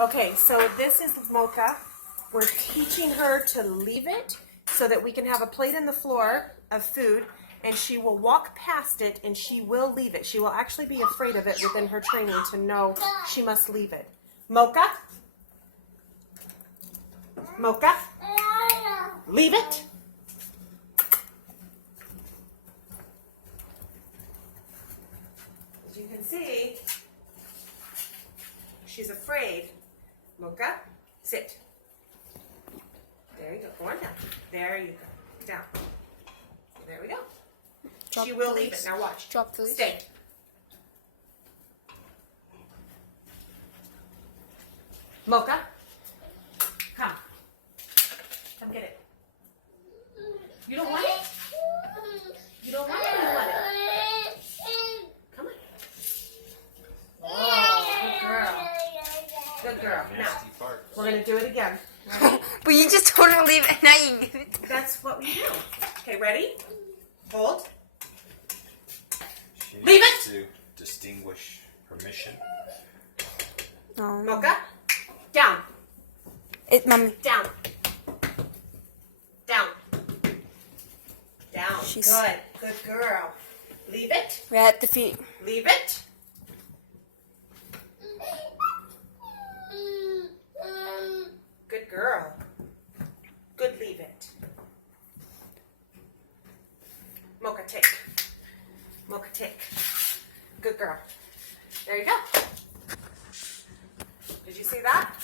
Okay, so this is Mocha. We're teaching her to leave it so that we can have a plate in the floor of food, and she will walk past it and she will leave it. She will actually be afraid of it within her training to know she must leave it. Mocha? Mocha? Leave it. As you can see, she's afraid. Mocha, sit. There you go. Go on down. There you go. Down. There we go. Drop She will the leave leash. it. Now watch. Drop the leash. Stay. Mocha, come. Come get it. You don't want it? You don't want it or you want it? Come on. Oh, good girl. Good girl. Now, we're going to do it again. Ready? But you just told her to leave and now you give it. That's what we do. Okay, ready? Hold. She Leave needs it. to distinguish her mission. Mocha, down. Mommy. Down. Down. Down. She's- Good. Good girl. Leave it. Right at the feet. Leave it. Good girl. Good, leave it. Mocha, take. Mocha, take. Good girl. There you go.